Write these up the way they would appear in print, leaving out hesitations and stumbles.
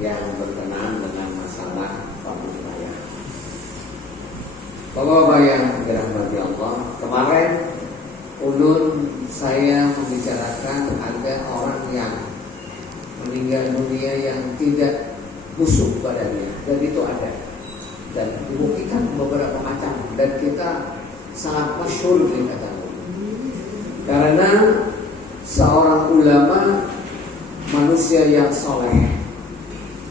yang berkenaan dengan masalah pamukaya. Bapak-bapak yang dirahmati Allah, kemarin ulun saya membicarakan ada orang yang meninggal dunia yang tidak busuk badannya, dan itu ada, dan dibuktikan beberapa macam, dan kita sangat masyhur di kata karena seorang ulama, manusia yang soleh.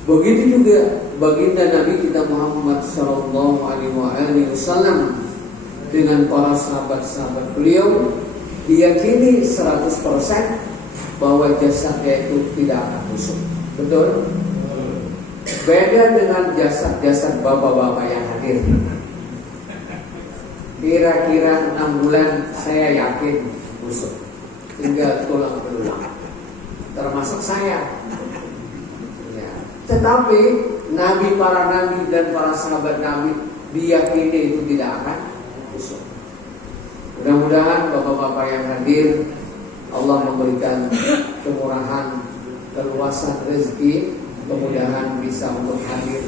Begitu juga baginda Nabi kita Muhammad Sallallahu Alaihi Wasallam dengan para sahabat-sahabat beliau diyakini 100% bahwa jasadnya itu tidak akan busuk. Betul? Beda dengan jasad-jasad bapak-bapak yang hadir. Kira-kira 6 bulan saya yakin busuk, tinggal tulang belulang, termasuk saya. Ya. Tetapi Nabi, para Nabi dan para sahabat Nabi diyakini itu tidak akan busuk. Mudah-mudahan bapak-bapak yang hadir Allah memberikan kemurahan, keluasan rezeki, kemudahan bisa untuk hadir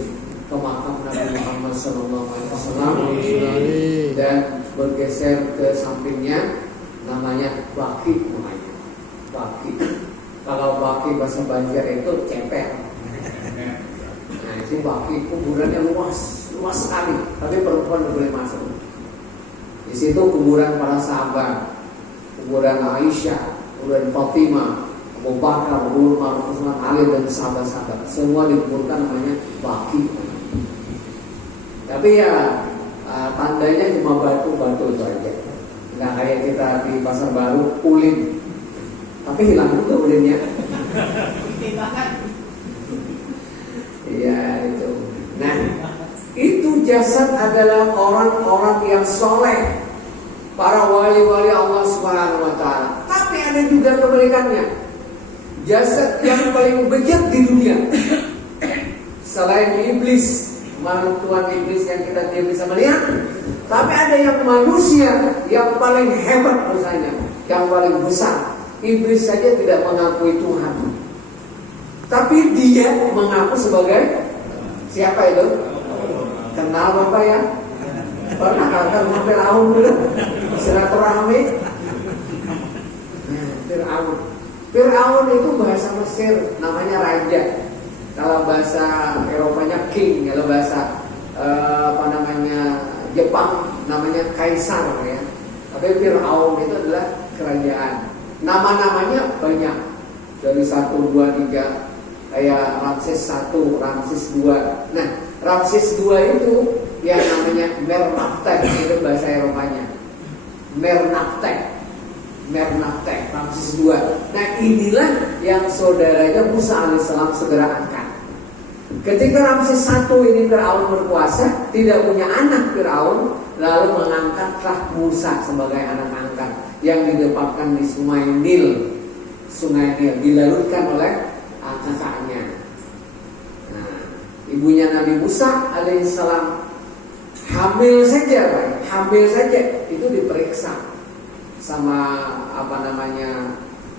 ke makam Nabi Muhammad SAW dan bergeser ke sampingnya, namanya baki namanya. Baki. Kalau baki bahasa Banjar itu cepet. Nah itu baki, kuburannya luas sekali, tapi perempuan boleh masuk. Di situ kuburan para sahabat, kuburan Aisyah, kuburan Fatimah, Abu Bakar, Umar, Utsman, Ali dan sahabat-sahabat, semua dikuburkan namanya baki. Tapi ya tandanya cuma batu-batu itu aja. Nggak kayak kita di Pasar Baru ulin, tapi hilang juga ulinnya. Iya itu. Nah itu jasad adalah orang-orang yang soleh, para wali-wali Allah Subhanahu Wa Taala. Tapi ada juga kebalikannya, jasad yang paling bejat di dunia selain iblis, makhluk Tuhan iblis yang kita tidak bisa melihat. Tapi ada yang manusia yang paling hebat dosanya, yang paling besar. Iblis saja tidak mengakui Tuhan, tapi dia mengaku sebagai siapa itu? Kenal Bapak ya? Pernah kata rumah Fir'aun dulu? Silaturahmi. Fir'aun. Fir'aun itu bahasa Mesir namanya raja. Kalau bahasa Eropanya king, kalau bahasa Jepang namanya kaisar ya. Tapi Fir'aun itu adalah kerajaan. Nama-namanya banyak, dari 1, 2, 3, kayak Ramses 1, Ramses 2. Nah, Ramses 2 itu yang namanya Merneptah, itu bahasa Eropanya. Merneptah, Ramses 2. Nah, inilah yang saudaranya Musa alaihissalam segera angkat. Ketika Ramses 1 ini Fir'aun berkuasa, tidak punya anak Fir'aun, lalu mengangkatlah Musa sebagai anak angkat yang didapatkan di Sungai Nil. Sungai Nil dilalurkan oleh kakaknya. Nah, ibunya Nabi Musa alaihissalam hamil saja itu diperiksa sama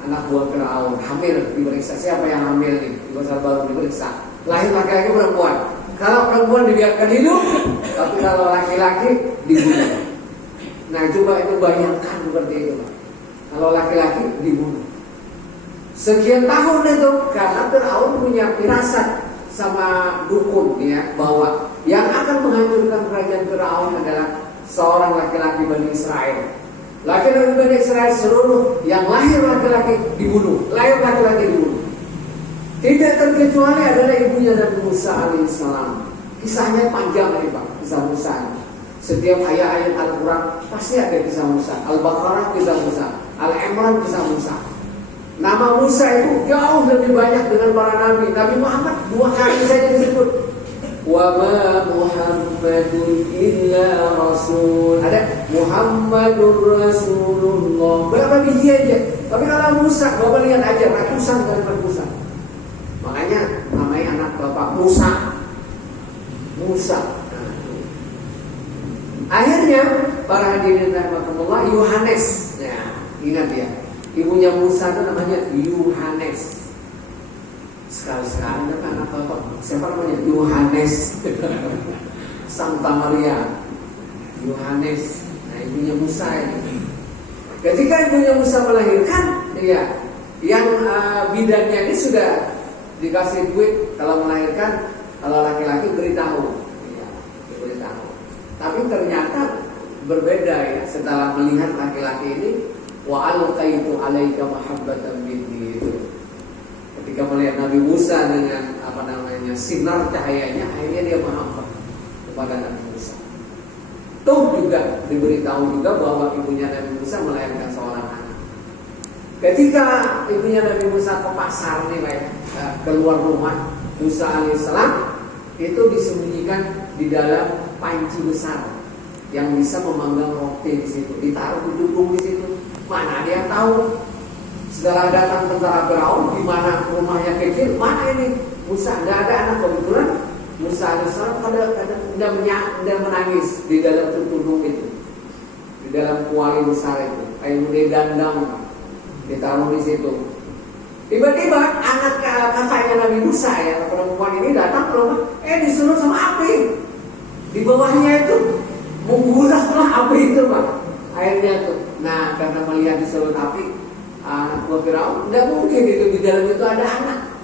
anak buah Fir'aun. Hamil diperiksa, siapa yang hamil nih? Di Pasar Baru diperiksa. Lahir laki-laki perempuan. Kalau perempuan dibiarkan hidup, tapi kalau laki-laki dibunuh. Nah coba itu bayangkan seperti itu. Kalau laki-laki dibunuh. Sekian tahun itu karena Fir'aun punya firasat sama dukun ya, bahwa yang akan menghancurkan kerajaan Fir'aun adalah seorang laki-laki Bani Israel. Laki-laki Bani Israel seluruh yang lahir laki-laki dibunuh, lahir laki-laki dibunuh. Tidak terkecuali adalah ibunya Nabi Musa alaihissalam. Kisahnya panjang nih Pak, kisah Musa. Setiap ayat Al-Quran pasti ada kisah Musa. Al-Baqarah kisah Musa, Al-Imran kisah Musa. Nama Musa itu jauh lebih banyak dengan para nabi. Nabi Muhammad 2 kali saja disebut. Wa ma Muhammadun illa rasul. Ada Muhammadur Rasulullah. Berapa biji aja. Tapi kalau Musa, Bapak lihat aja ratusan kalimat Musa. Makanya namanya anak Bapak Musa. Akhirnya para hadirin rahimakumullah, Yohanes. Ya, ingat ya. Ibunya Musa itu namanya Yohanes. Sekali-sekali anak Bapak siapa namanya? Yohanes Santa Maria Yohanes. Nah, ibunya Musa ini. Ketika ibunya Musa melahirkan, ya, yang bidannya ini sudah dikasih duit kalau melahirkan, kalau laki-laki beritahu, ya, beritahu. Tapi ternyata berbeda ya. Setelah melihat laki-laki ini, wa alqaitu alaika mahabbatan minni itu. Ketika melihat Nabi Musa dengan sinar cahayanya, akhirnya dia mahabbah kepada Nabi Musa. Toh juga diberitahu juga bahwa ibunya Nabi Musa melahirkan seorang anak. Ketika ibunya Nabi Musa ke pasar nih, keluar rumah, Musa alaihissalam itu disembunyikan di dalam panci besar yang bisa memanggang roti di situ, ditaruh didukung di situ. Mana dia tahu? Setelah datang tentara Firaun, di mana rumahnya kecil, mana ini Musa? Tidak ada anak. Kebetulan Musa alaihissalam kadang menangis di dalam tudung itu, di dalam kuali besar itu, kayak muda dandang ditaruh di situ. Tiba-tiba anak kakaknya Nabi Musa, ya, perempuan ini datang ke rumah, disuruh sama api. Di bawahnya itu mengguraslah api itu, Pak. Airnya tuh. Nah, karena melihat disuruh api, anak buah Firaun, tidak mungkin itu di dalam itu ada anak.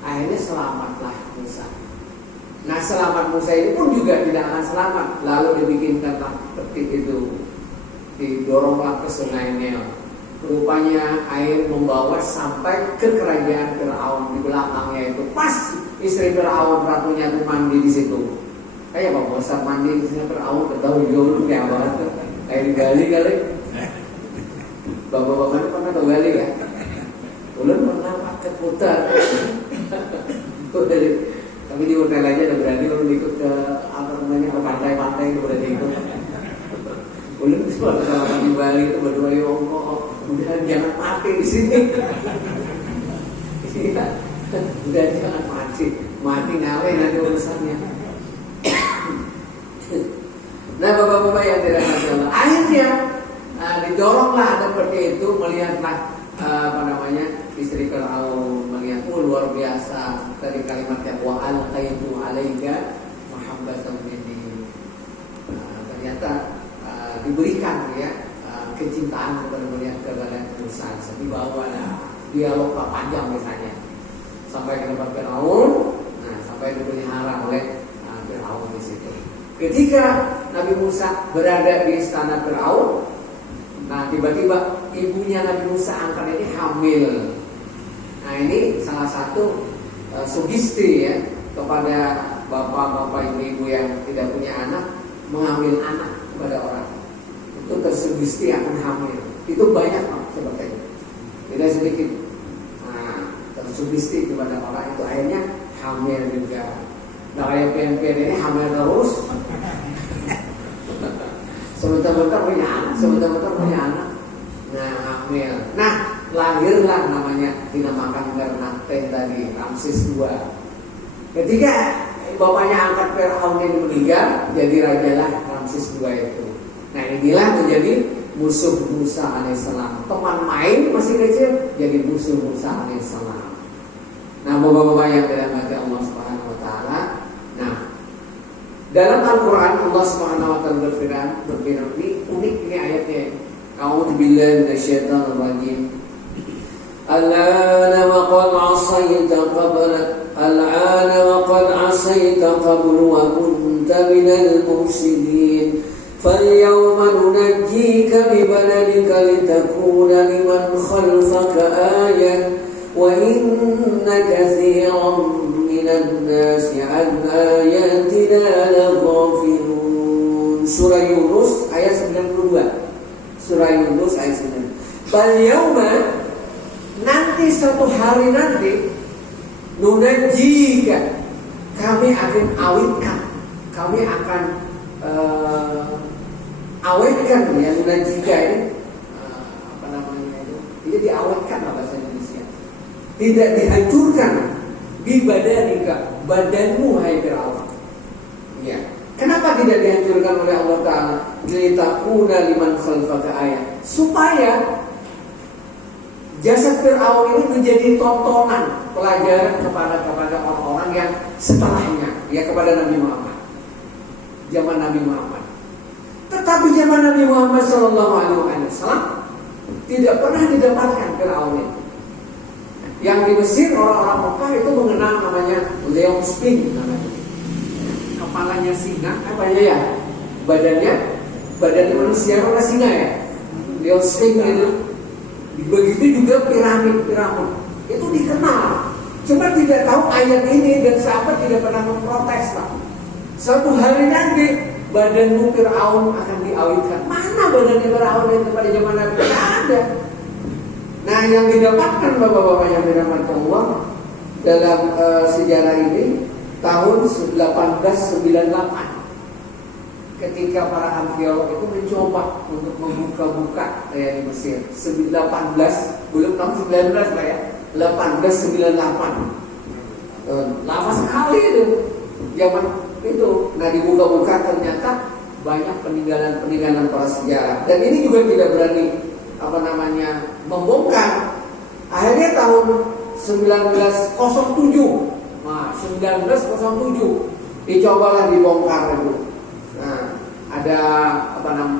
Akhirnya selamatlah Musa. Nah, selamat Musa ini pun juga tidak akan selamat. Lalu dibikinkanlah peti itu, didoronglah ke sungai Nil. Rupanya air membawa sampai ke kerajaan Firaun. Di belakangnya itu pas istri Firaun, ratunya itu mandi di situ. Kayak Pak Bosan mandi di sini Firaun, ketahui jauh kayak banget. Kayak digali kali. Bapak-bapak itu pernah gali ya? Ulun pernah pakai putar. Tapi di hotel aja udah berani ulun ikut ke ke pantai-pantai udah berani ikut. Ulun kalau di Bali itu berdua ya Allah, udah jangan mati di sini. Udah jangan mati ngawe nanti urusannya. Nah, bapak-bapak yang dirahmati Allah, akhirnya didoronglah ada seperti itu, melihatlah istri Firaun, melihat luar biasa dari kalimatnya wa alqaitu alaika mahabbatan minni. Ternyata diberikan ya kecintaan kepada Musa. Dibawalah dialog panjang misalnya sampai ke tempat Firaun, sampai dipelihara oleh Firaun di situ. Ketika Nabi Musa berada di istana Firaun, tiba-tiba ibunya Nabi Musa angkat ini hamil. Nah, ini salah satu sugesti ya kepada bapak-bapak ibu-ibu yang tidak punya anak, mengambil anak kepada orang. Itu tersugesti akan hamil. Itu banyak seperti itu. Tidak sedikit. Tersugesti kepada orang itu akhirnya hamil juga. Nah, kayak pian-pian ini hamil terus. Sebentar-bentar punya anak. Nah, hamil. Nah, lahirlah dinamakan Bernate tadi, Ramses II. Ketika bapaknya angkat Firaun ini meninggal, jadi rajalah Ramses II itu. Nah, inilah menjadi musuh Musa alaihissalam. Teman main masih kecil, jadi musuh Musa alaihissalam. Nah, bapak-bapak yang dirahmati Allah Subhanahu wa taala. Nah, dalam Al-Quran Allah Subhanahu wa taala berfirman, ini unik ini ayatnya. A'udzu billahi minasyaitonir rajim. Al-'ana wa qad 'asayta qablu wa kunta minal mufsidin. فَالْيَوْمَ نُنَجِّيكَ بِبَدَنِكَ لِتَكُونَ لِمَنْ خَلْفَكَ آيَةً وَإِنَّ كَثِيرًا مِنَ النَّاسِ عَنْ آيَاتِنَا لَغَافِلُونَ. Surah Yunus ayat 92. Surah Yunus ayat 9. Fal-yauma, nanti suatu hari nanti, nunajjika, kami akan awetkan, kami akan awetkan ya, nunajjika ini itu diawetkan bahasa Indonesia. Tidak dihancurkan bibadanika, badanmu hai Firaun. Ya. Kenapa tidak dihancurkan oleh Allah Ta'ala? Litakuna liman khalfaka ayat, supaya jasad Firaun ini menjadi tontonan, pelajaran kepada orang-orang yang setelahnya, ya kepada Nabi Muhammad. Zaman Nabi Muhammad. Tetapi zaman Nabi Muhammad SAW tidak pernah didapatkan Fir'aun itu. Yang di Mesir orang-orang Mekah itu mengenal namanya Leon Sphinx namanya. Kepalanya singa, apanya ya? Badannya manusia apa singa ya? Leon Sphinx itu. Begitu juga piramid itu dikenal. Cuma tidak tahu ayat ini dan sahabat tidak pernah memprotes lah. Suatu hari nanti badanmu Fir'aun akan diawetkan. Mana badannya Fir'aun itu pada zaman Nabi? Tidak ada. Nah, yang didapatkan bapak-bapak yang dirahmati Allah dalam sejarah ini tahun 1898 ketika para arkeolog itu mencoba untuk membuka-buka di Mesir. 18 belum tahun 19 lah ya, 1898. Lama sekali itu zaman itu. Nah, dibuka-buka ternyata banyak peninggalan para sejarah. Dan ini juga tidak berani membongkar. Akhirnya tahun 1907, nah 1907 dicobalah dibongkar itu. Nah, ada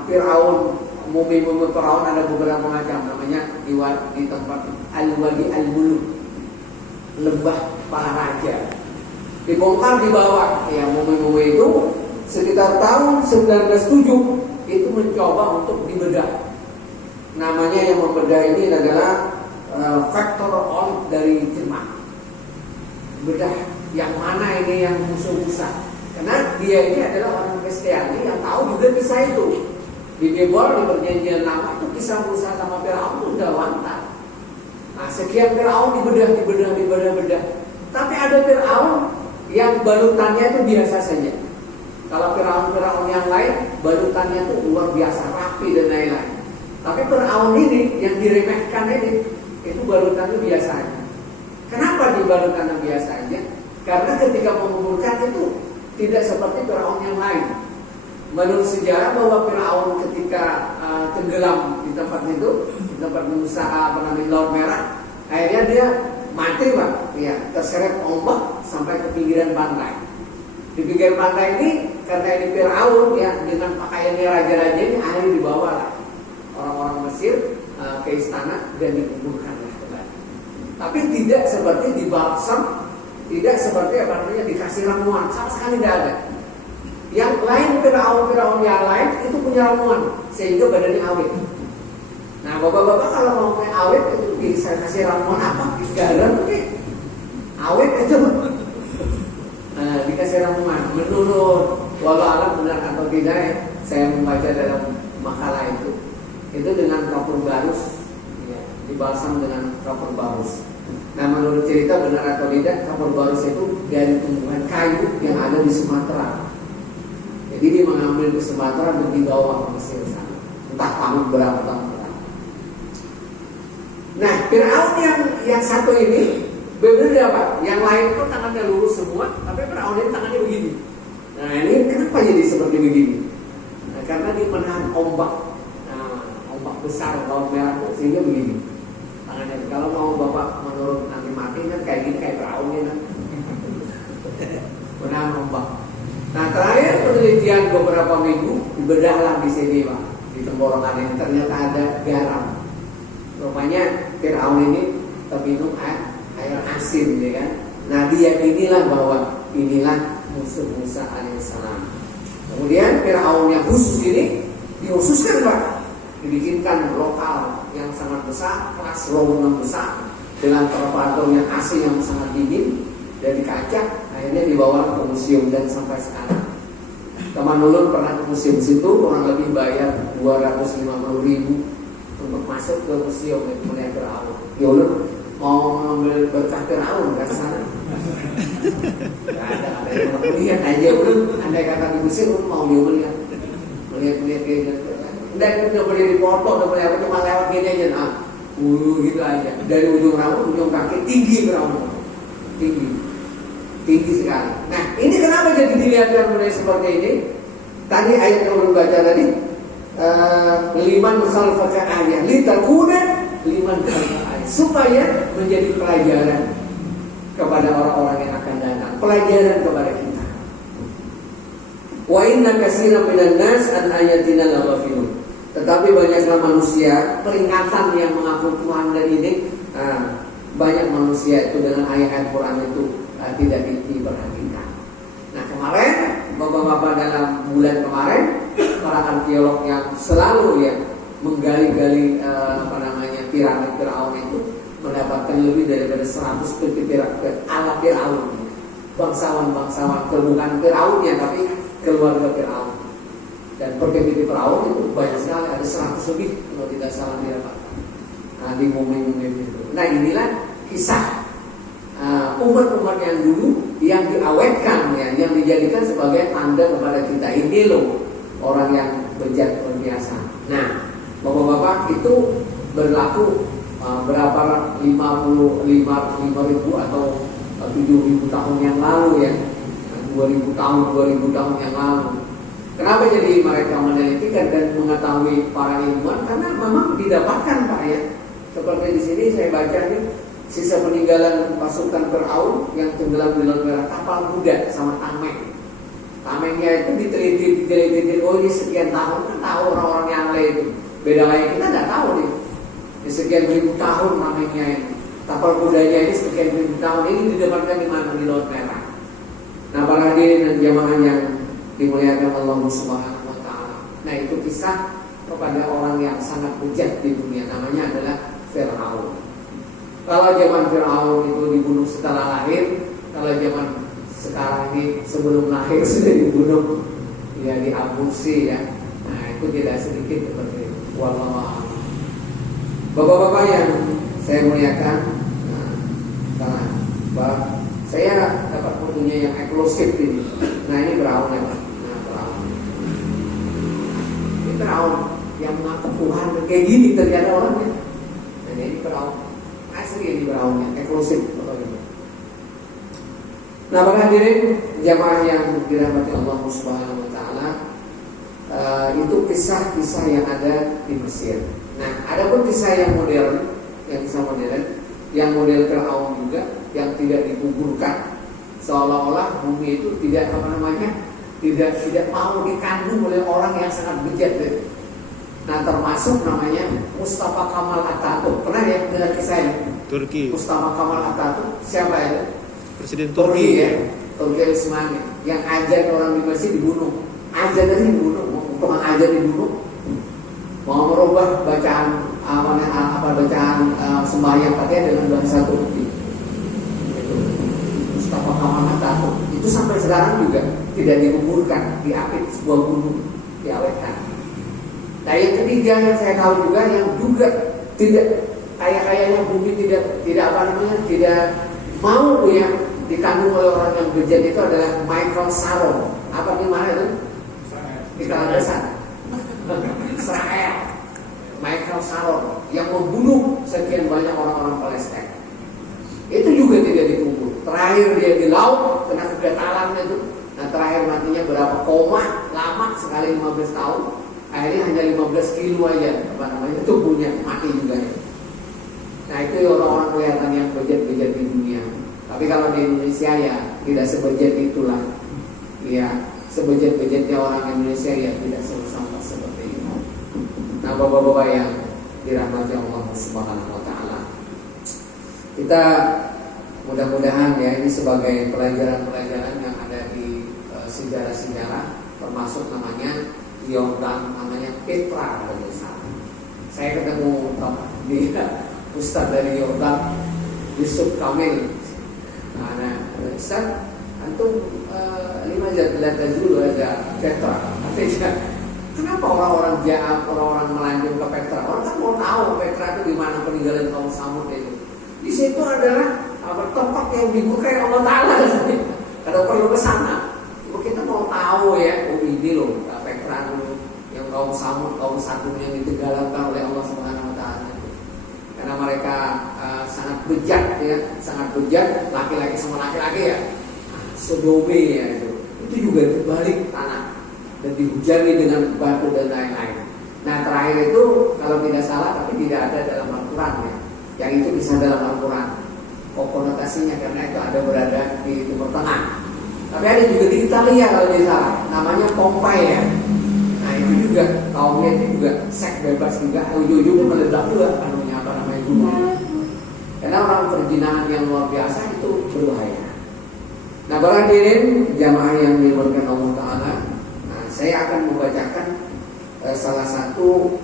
Fir'aun, mumi Fir'aun ada beberapa macam, namanya di tempat Al-Wadi Al-Muluk, lembah para raja. Dibongkar di bawah, ya mumi-mumi itu sekitar tahun 1907 itu mencoba untuk dibedah. Namanya yang membedah ini adalah faktor olive dari Jerman. Bedah yang mana ini yang musuh-musuh. Karena dia ini adalah orang Kristiani yang tahu juga kisah itu. Di Bible, di perjanjian lama itu kisah Musa sama Firaun itu sudah lantang. Nah, sekian Firaun dibedah. Tapi ada Firaun yang balutannya itu biasa saja. Kalau Firaun yang lain balutannya itu luar biasa, rapi dan lain-lain. Tapi Firaun ini yang diremehkan ini itu balutannya biasa aja. Kenapa di balutannya biasa aja? Karena ketika mengumpulkan itu tidak seperti Firaun yang lain. Menurut sejarah bahwa Firaun ketika tenggelam di tempat itu, di tempat Musa Laut Merah, akhirnya dia mati Pak, ya, terseret ombak sampai ke pinggiran pantai. Di pinggir pantai ini karena ini Firaun ya dengan pakaiannya raja-raja ini akhirnya dibawa lah orang-orang Mesir ke istana dan dikuburkanlah kembali. Tapi tidak seperti dibalsam, tidak seperti dikasih ramuan, sama sekali tidak ada. Yang lain Firaun yang lain itu punya ramuan sehingga badannya awet. Nah, bapak-bapak kalau mau punya awet itu bisa kasih ramuan apa? Garam mungkin awet itu. Nah, dikasih ramuan. Menurut walau alam benar atau tidak ya, saya membaca dalam makalah itu dengan kapur barus, ya, dibalsam dengan kapur barus. Nah, menurut cerita benar atau tidak, kapur barus itu dari tumbuhan kayu yang ada di Sumatera. Jadi dia mengambil ke Sumatera dan dibawa ke Mesir sana. Entah tahun berapa. Nah, Firaun yang satu ini berbeda Pak. Yang lain itu tangannya lurus semua, tapi Firaun ini tangannya begini. Nah, ini kenapa jadi seperti begini? Nah, karena dia menahan ombak. Ombak besar Laut Merah itu sehingga begini tangannya. Kalau mau bapak menurut nanti mati kan kayak gini, kayak Firaun ini kan. Menahan ombak. Nah, terakhir penelitian beberapa minggu dibedahlah di sini Pak, di tenggorokan ini ternyata ada garam. Rupanya Firaun ini terminum air asin, ya kan? Nah, dia inilah bahwa inilah musuh Musa alaihissalam. Kemudian Firaun yang khusus ini dikhususkan Pak, dibikinkan lokal yang sangat besar, kelas rombongan besar dengan temperatur yang AC yang sangat dingin dan dikaca. Akhirnya dibawa ke museum dan sampai sekarang teman ulun pernah ke museum situ, kurang lebih bayar 250.000 untuk masuk ke museum itu melihat Firaun. Ya ulun mau mengambil berkah Firaun ke sana. Gak ada yang mau lihat aja ulun. Andai kata di museum ulun mau dia melihat gitu. Dan udah boleh dipoto, udah boleh apa, cuma lewat gini aja, gitu aja. Dari ujung rambut, ujung kaki tinggi Firaun, tinggi sekali. Nah, ini kenapa jadi dilihatkan mulai seperti ini? Tadi ayat yang ulun baca tadi, liman khalfaka ayat, litakuna liman khalfaka ayat, supaya menjadi pelajaran kepada orang-orang yang akan datang. pelajaran kepada kita. Wa inna katsiran minan nas an ayatina laghafilun. Tetapi banyaklah manusia, peringatan yang mengaku Tuhan dan ini, banyak manusia itu dengan ayat-ayat Quran itu tidak diperhatikan. Nah kemarin, bapak-bapak dalam bulan kemarin, para arkeolog yang selalu ya menggali-gali piramid Firaun itu mendapatkan lebih daripada 100 piramid ala Firaun, bangsawan-bangsawan, bukan Firaunnya tapi keluarga Firaun. Dan perkembangan Firaun itu banyak sekali, ada 100 lebih kalau tidak salah didapatkan di momen-momen itu. Nah inilah kisah umat-umat yang dulu yang diawetkan ya, yang dijadikan sebagai tanda kepada kita. Ini loh orang yang bejat luar biasa. Nah bapak-bapak itu berlaku berapa 55.000 atau 7.000 tahun yang lalu ya, 2.000 tahun yang lalu. Kenapa jadi mereka menelitikan dan mengetahui para ilmuwan? Karena memang didapatkan Pak ya. Seperti di sini saya baca nih sisa peninggalan pasukan Firaun yang tenggelam di Laut Merah, kapal kuda sama tameng. Tamengnya itu diteliti, oh ini sekian tahun, kan tahu orang-orang yang lain itu. Beda lain kita nggak tahu nih. Di sekian ribu tahun tamengnya ini. Kapal kudanya ini sekian ribu tahun ini didapatkan di mana? Di Laut Merah. Nah para hadirin dan jamaah yang dimuliakan Allah Subhanahu wa taala. Nah, itu kisah kepada orang yang sangat bejat di dunia, namanya adalah Firaun. Kalau zaman Firaun itu dibunuh setelah lahir, kalau zaman sekarang ini sebelum lahir sudah dibunuh, ya diaborsi ya. Nah, itu tidak sedikit seperti itu. Wallahu a'lam. Bapak-bapak yang saya muliakan, karena saya dapat fotonya yang eksklusif ini. Nah, ini Firaun ya, Pak. Firaun yang mengaku Tuhan kayak gini ternyata orangnya. Nah ini Firaun asli, ini Firaunnya eksklusif. Nah para hadirin jamaah yang dirahmati Allah Subhanahu Wa Taala, itu kisah-kisah yang ada di Mesir. Nah ada pun kisah yang modern, yang model Firaun juga, yang tidak dikuburkan, seolah-olah bumi itu tidak tidak mau dikandung oleh orang yang sangat bejat. Nah termasuk namanya Mustafa Kemal Atatürk. Pernah ya dengar kisahnya? Turki. Mustafa Kemal Atatürk siapa itu? Presiden Turki ya. Turki Utsmani yang ajar orang di Mesir dibunuh. Ajar dibunuh, tukang ajar dibunuh. Mau merubah bacaan bacaan sembahyang pakai dengan bahasa Turki. Mustafa Kemal Atatürk itu sampai sekarang juga tidak dikuburkan, diapit sebuah gunung, diawetkan. Nah yang ketiga yang saya tahu juga yang juga tidak kayaknya bumi tidak mau ya dikandung oleh orang yang bejat itu adalah Michael Sharon. Apa gimana itu? Di Kaladesan, Israel. Michael Sharon yang membunuh sekian banyak orang-orang Palestina. Itu juga tidak dikubur. Terakhir dia di laut kena kegatalan itu. Nah terakhir matinya berapa koma, lama sekali 15 tahun. Akhirnya hanya 15 kilo aja tubuhnya, mati juga. Nah itu orang-orang kelihatan yang bejat-bejat di dunia. Tapi kalau di Indonesia ya tidak sebejat itulah. Ya sebejat-bejatnya orang Indonesia ya tidak sama seperti itu. Nah bapak-bapak yang dirahmati Allah Subhanahu Wa Taala, kita mudah-mudahan ya ini sebagai pelajaran-pelajaran yang ada di sejarah-sejarah, termasuk namanya Yordan, namanya Petra kalau tidak salah. Saya ketemu di Ustaz dari Yordan, Yusuf Kamil. Nah Ustaz, antum 5 jam dulu ada Petra. Artinya kenapa orang-orang jahat, orang-orang melanjut ke Petra? Orang kan mau tahu Petra itu di mana peninggalan kaum Samud itu. Di situ adalah tempat yang dimurkai Allah Taala. Kalau perlu ke sana, kita mau tahu ya, oh ini loh Petra dulu yang kaum Samud, kaum Sadum yang ditenggelamkan oleh Allah Subhanahu Wa Taala. Karena mereka sangat bejat ya, sangat bejat, laki-laki sama laki-laki ya, sodomi ya itu juga dibalik tanah dan dihujani dengan batu dan lain-lain. Nah terakhir itu kalau tidak salah, tapi tidak ada dalam Al-Quran ya, yang itu bisa dalam Al-Quran. konotasinya karena itu ada berada di Timur Tengah. Tapi ada juga di Italia kalau tidak salah, namanya Pompei ya. Nah itu juga kaumnya itu juga seks bebas juga, ujung-ujungnya meledak juga anunya apa namanya gunung. Karena orang perzinahan yang luar biasa itu berbahaya. Nah para hadirin jamaah yang dimuliakan Allah Taala, nah, saya akan membacakan salah satu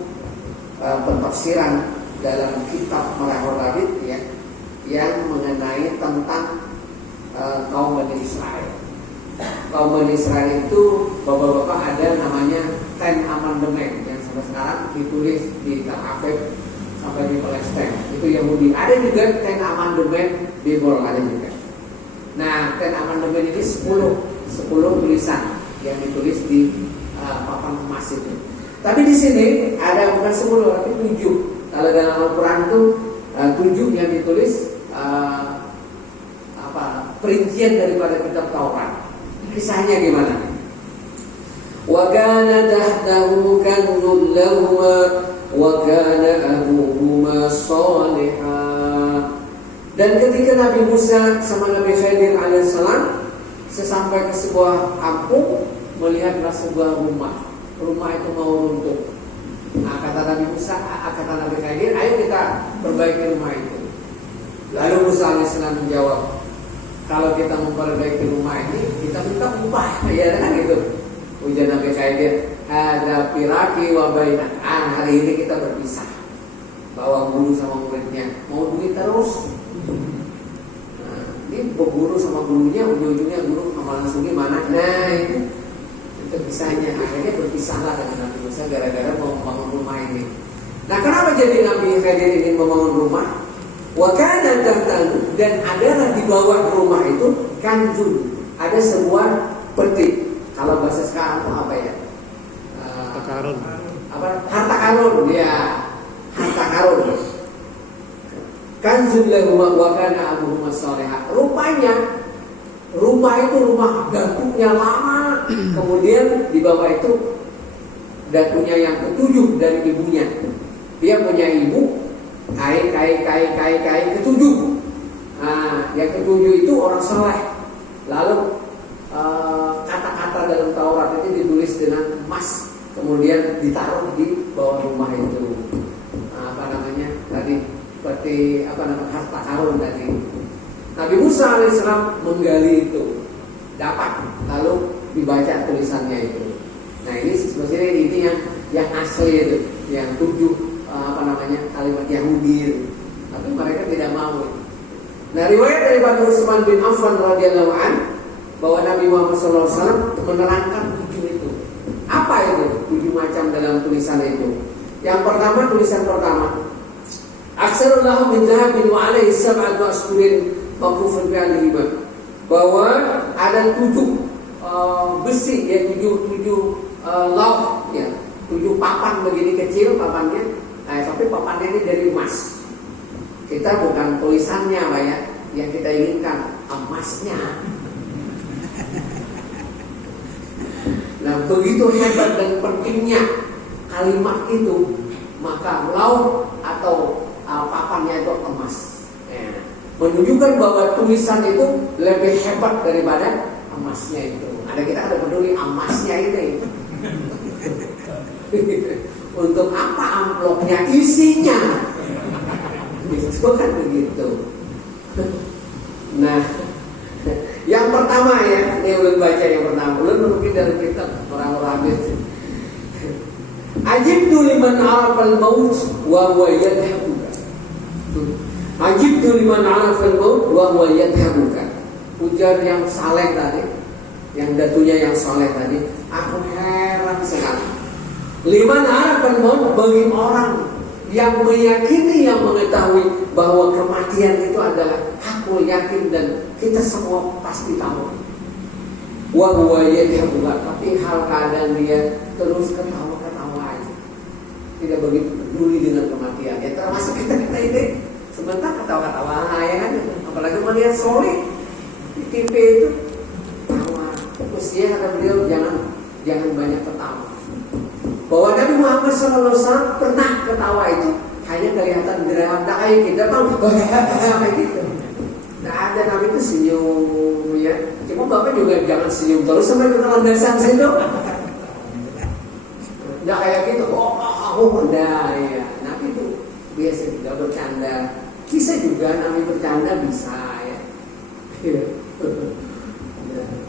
pentafsiran dalam kitab Marahul Radid ya, yang mengenai tentang kaum Bani Israel. Kaum Bani Israel itu bapak-bapak ada namanya Ten Amendment yang sampai sekarang ditulis di Tel Aviv sampai di Palestina. Itu Yahudi. Ada juga Ten Amendment di Bol ada juga. Nah, Ten Amendment ini 10 tulisan yang ditulis di papan emas itu. Tapi di sini ada bukan 10 tapi 7. Kalau dalam Al-Quran itu 7 yang ditulis perincian daripada kitab Taurat. Kisahnya gimana? Wa kana tahtahu kanzun lahuma wa kana abuhuma salihah. Dan ketika Nabi Musa sama Nabi Khidir alaihissalam sesampai ke sebuah kampung, melihatlah sebuah rumah. Rumah itu mau runtuh. Nah, kata Nabi Musa, kata Nabi Khidir, ayo kita perbaiki rumah itu. Lalu Musa alaihissalam menjawab, kalau kita memperbaiki rumah ini, kita minta upah, ya kan gitu. Ujian Nabi Khidir, ada piraki wa bainak. Hari ini kita berpisah. Bawa guru sama muridnya, mau duit terus. Nah, ini guru sama gurunya, ujung-ujungnya guru sama langsung gimana? Nah itu kisahnya. Akhirnya berpisahlah dengan Nabi Musa gara-gara mau membangun rumah ini. Nah, kenapa jadi Nabi Khidir ingin membangun rumah? Wakana tahtahu, dan adalah di bawah rumah itu kanzun, ada sebuah peti. Kalau bahasa sekarang itu apa ya? Harta karun. Harta karun, ya. Harta karun. Kanzun lahum wa kana abuhuma salihah. Rupanya rumah itu rumah dakunya lama. Kemudian di bawah itu dakunya yang ketujuh dari ibunya. Dia punya ibu kai ketujuh. Nah, yang ketujuh itu orang saleh. Lalu kata-kata dalam Taurat itu ditulis dengan emas, kemudian ditaruh di bawah rumah itu. Tadi seperti harta karun tadi. Nabi Musa alaihissalam menggali itu, dapat, lalu dibaca tulisannya itu. Nah ini sebetulnya ini yang asli itu, yang 7 kalimat Yahudi, tapi mereka tidak mau. Nah riwayat dari Utsman bin Affan radhiyallahu an bahwa Nabi Muhammad SAW menerangkan 7 itu. Apa itu 7 macam dalam tulisan itu? Yang pertama, tulisan pertama, aksarullahu min dhahabin wa alaihi sab'atu asfurin maqufun bi al-hibah, bahwa ada 7 besi ya, 7 lauk ya, 7 papan begini kecil papannya. Tapi papannya ini dari emas. Kita bukan tulisannya Pak ya, yang kita inginkan emasnya. Nah begitu hebat dan pentingnya kalimat itu, maka lauk atau papannya itu emas. Menunjukkan bahwa tulisan itu lebih hebat daripada emasnya itu. Ada kita ada peduli emasnya ini. Untuk apa amplopnya, isinya? Bukan begitu. Nah, yang pertama ya, ini ulun baca yang pertama. Ulun mungkin dari kitab orang-orang itu. Ajibtu liman arafal maut wa huwa yadhabuka. Ajibtu liman arafal maut wa huwa yadhabuka. Ujar yang saleh tadi, yang datunya yang saleh tadi, aku heran sekali. Liman arafal maut, bagi orang yang meyakini, yang mengetahui bahwa kematian itu adalah hakul yakin dan kita semua pasti tahu. Wa huwa yadhabuka, tapi hal keadaan dia terus ketawa-ketawa aja. Tidak begitu peduli dengan kematian. Ya termasuk kita ini sebentar ketawa-ketawa ya kan. Apalagi melihat soleh di TV itu tawa. Terus dia kata beliau jangan banyak ketawa. Bahwa Nabi Muhammad SAW pernah ketawa itu hanya kelihatan gerakan dai kita tahu kayak gitu. senyum ya. Cuma Bapak juga jangan senyum terus sampai ke landasan situ. Nggak kayak gitu. Udah ya. Nabi itu biasa juga bercanda. Bisa juga Nabi bercanda bisa ya.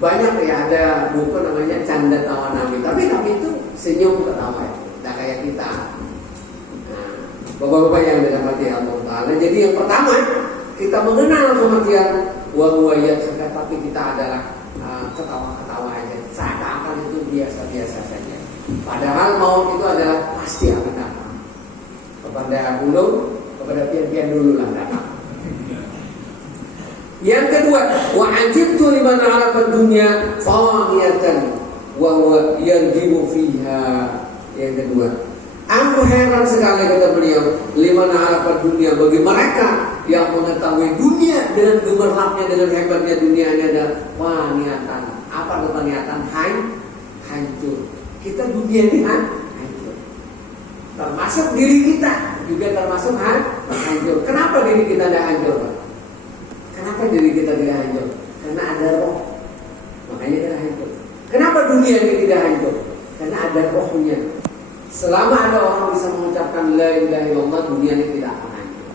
Banyak ya, ada buku namanya Canda Tawa Nabi. Tapi Nabi itu senyum ketawa ya. Nggak kayak kita. Bapak-bapak yang dirahmati Allah Ta'ala. Jadi yang pertama, kita mengenal kematian wawayat, tapi kita adalah ketawa-ketawa aja. Seakan-akan itu biasa-biasa saja. Padahal maut itu adalah pasti akan datang. Kepada bulu, kepada pian-pian dulu lah datang. Yang kedua, wa ajibtu liman 'arafa dunya faniyatan wa huwa yarjibu fiha. Yang kedua, aku heran sekali kata beliau, liman 'arafa dunya, bagi mereka yang mengetahui dunia dengan gemerlapnya, dengan hebatnya dunia ini ada faniyatan. Apa itu faniyatan? Hancur. Kita dunia ini hancur. Termasuk diri kita juga termasuk hancur. Kenapa diri kita tidak hancur, Pak? Kenapa diri kita tidak hancur? Karena ada roh. Makanya kita hancur. Kenapa dunia ini tidak hancur? Karena ada rohnya. Selama ada orang bisa mengucapkan la ilaha illallah, dunia ini tidak akan hancur.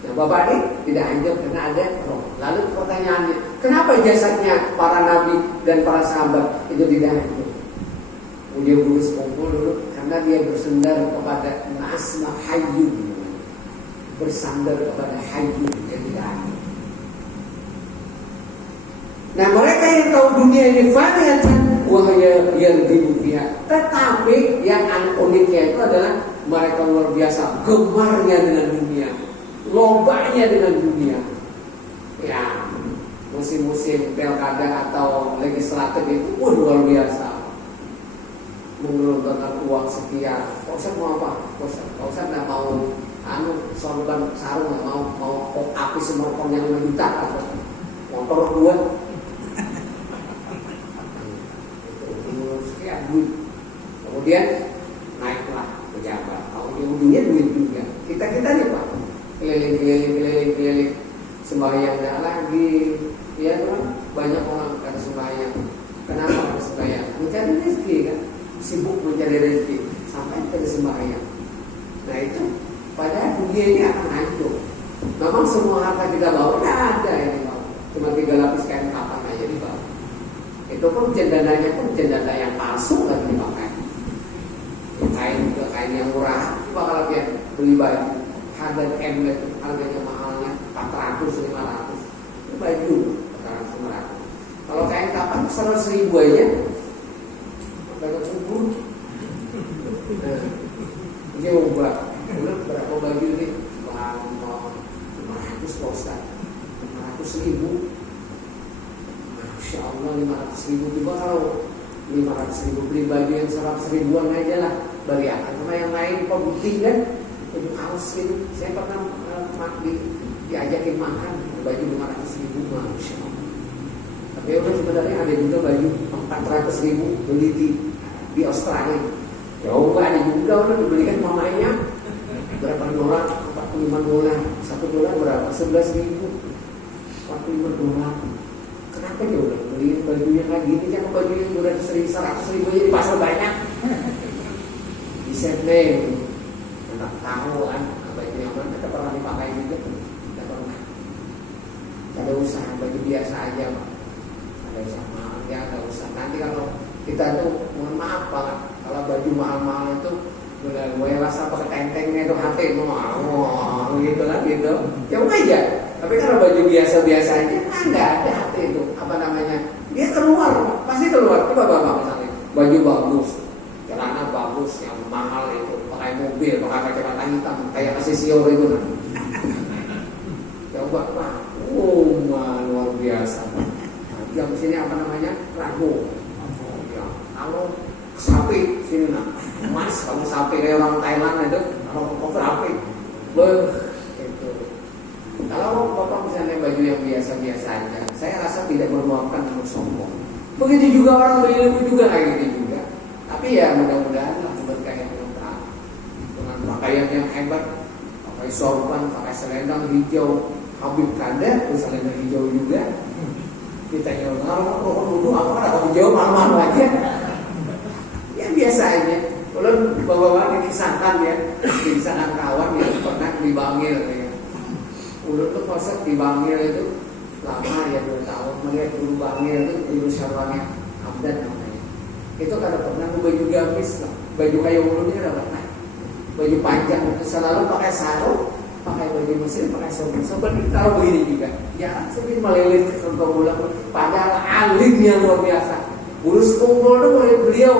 Nah, Bapak ini tidak hancur karena ada roh. Lalu pertanyaannya, kenapa jasadnya para nabi dan para sahabat itu tidak hancur? Dia berusaha kumpul dulu karena dia bersandar kepada Nasma Hayyu, bersandar kepada Hayyu yang tidak hancur. Nah, mereka yang tahu dunia ini faniyatan wahya yarjibu fiha. Tetapi yang uniknya itu adalah mereka luar biasa gemarnya dengan dunia, lombanya dengan dunia. Ya, musim-musim pilkada atau legislatif itu luar biasa. Mengelontorkan uang sekian. Pak Ustaz mau apa? Pak Ustaz nggak mau sorban sarung, nggak mau api semorkong yang 5 juta atau motor 2. Kemudian naiklah pejabat. Kalau ujungnya duit juga. Kita nih Pak, keliling, sembahyang nggak lagi. Ya kan? Banyak orang kata sembahyang. Kenapa kata sembahyang? Mencari rezeki kan? Sibuk mencari rezeki sampai ke sembahyang. Nah itu pada dunia ini akan hancur. Memang semua harta kita bawa tidak ada yang dibawa. Cuma 3 lapis kain kapan aja dibawa. Itu pun cendananya pun cendana yang palsu lagi dipakai. Kain yang murah. Coba kalau dia beli baju harga emblet harganya mahalnya 400, 500. Itu baju 400, 500. Kalau kain kapan 100.000 aja. Banyak subur. Dia ubah. Udah berapa baju ini? 500 Ustaz. 500.000. Masya Allah 500.000. Coba kalau 500.000 beli baju yang 100.000-an aja lah. Bari akan sama yang lain putih kan, baju kaos gitu. Saya pernah diajakin makan baju 500.000, Masya Allah. Tapi udah sebenarnya ada juga baju 400.000 beli di Australia. Coba ada juga orang dibelikan mamanya berapa dolar? 45 dolar. $1 berapa? 11.000. 45 dolar. Kenapa dia udah beliin bajunya kayak gini? Jangan baju yang udah 100.000 aja di pasar banyak. Di setting, nggak tahu kan baju yang mana kita pernah dipakai juga, kita pernah. Ada usaha baju biasa aja, Pak. Ada usaha mahal, ya ada usaha. Nanti kalau kita tuh mohon maaf banget, kalau baju mahal-mahal itu udah gue rasa pakai tentengnya itu hati mau gitu lah gitu. Coba aja. Tapi kalau baju biasa-biasa aja, nggak ada hati itu. Apa namanya? Dia keluar, pasti keluar. Coba bapak misalnya, baju bagus, celana bagus, yang mahal itu, pakai mobil, pakai kacamata hitam, kayak Asisio itu kan. Coba Pak, luar biasa. Yang sini apa namanya? Ragu. Ya, kalau sapi sini nak, Mas, kamu sapi kayak orang Thailand itu, kalau sapi, itu. Kalau bapak misalnya baju yang biasa-biasa aja, saya rasa tidak meluapkan untuk sombong. Begitu juga orang berilmu juga kayak gitu juga. Tapi ya mudah-mudahan lah berkah yang lengkap dengan pakaian yang hebat, pakai sorban, pakai selendang hijau, Habib Kanda, misalnya hijau juga. Ditanya orang dulu apa ada hijau malu-malu aja. Ya biasa aja. Kalau bawa-bawa kisahkan ya, kisahkan kawan yang pernah di Bangil ya. Udah tuh konsep di Bangil itu lama ya 2 tahun melihat guru Bangil itu guru syarwanya Abdan namanya. Itu kada pernah baju gamis lah, baju kayak ulunnya kada pernah. Baju panjang itu selalu pakai sarung, pakai baju muslim, pakai sorban. Sorban itu kalau begini juga. Ya, seperti melilit ke bola. Padahal alimnya luar biasa. Urus kumpul itu mulai beliau.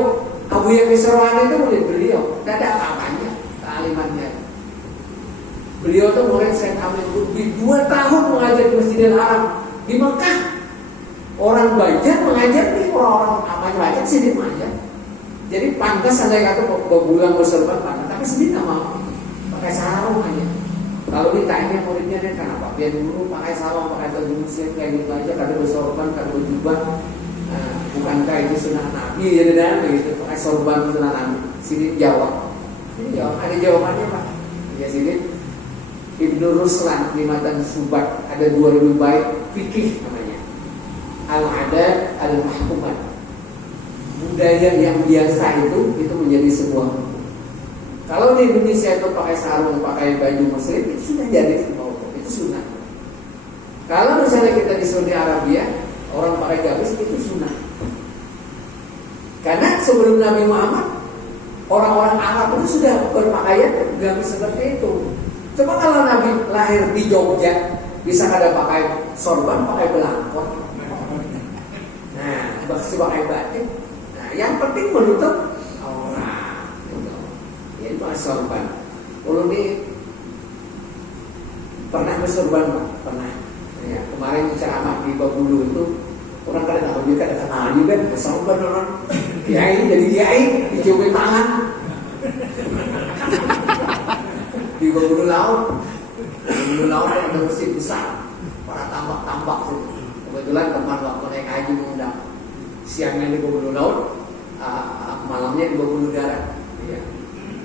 Abu Yahya Sarwani itu mulai beliau. Tidak ada apa-apanya kealimannya. Beliau itu mulai Syekh Amin Qutbi 2 tahun mengajar di Masjidil Haram di Mekah. Orang Banjar mengajar di orang-orang namanya Banjar sini mengajar. Jadi pantas andai kata berbulan bersorban pantas, tapi sendiri nggak mau pakai sarung aja. Kalau ditanya muridnya dia kenapa? Biar dulu pakai sarung, pakai baju muslim kayak gitu aja, kada bersorban, kada berjubah. Bukankah itu sunnah Nabi ya dan begitu pakai sorban sunnah Nabi. Sini jawab. Ini jawab, ada jawabannya Pak. Ya sini Ibnu Ruslan di Matan Subat ada 2000 bait fikih namanya. Al-adat al-mahkumat. Budaya yang biasa itu menjadi sebuah hukum. Kalau di Indonesia itu pakai sarung, pakai baju muslim itu sudah jadi sebuah hukum, itu sunnah. Kalau misalnya kita di Saudi Arabia orang pakai gamis itu sunnah. Karena sebelum Nabi Muhammad orang-orang Arab itu sudah berpakaian gamis seperti itu. Coba kalau Nabi lahir di Jogja bisa ada pakai sorban, pakai belangkon. Nah, pakai batik. Nah, yang penting menutup aurat. Ini pakai sorban. Kalau ini pernah bersorban Pak? Pernah. Ya, kemarin ceramah di Babulu itu orang kada tahu juga, kada kenal juga bersorban orang. Kiai jadi kiai diciumin tangan. Di Babulu Laut ada masjid besar, para tambak-tambak situ. Kebetulan teman waktu naik haji mengundang. Siangnya di Babulu Laut, malamnya di Babulu Darat. Ya,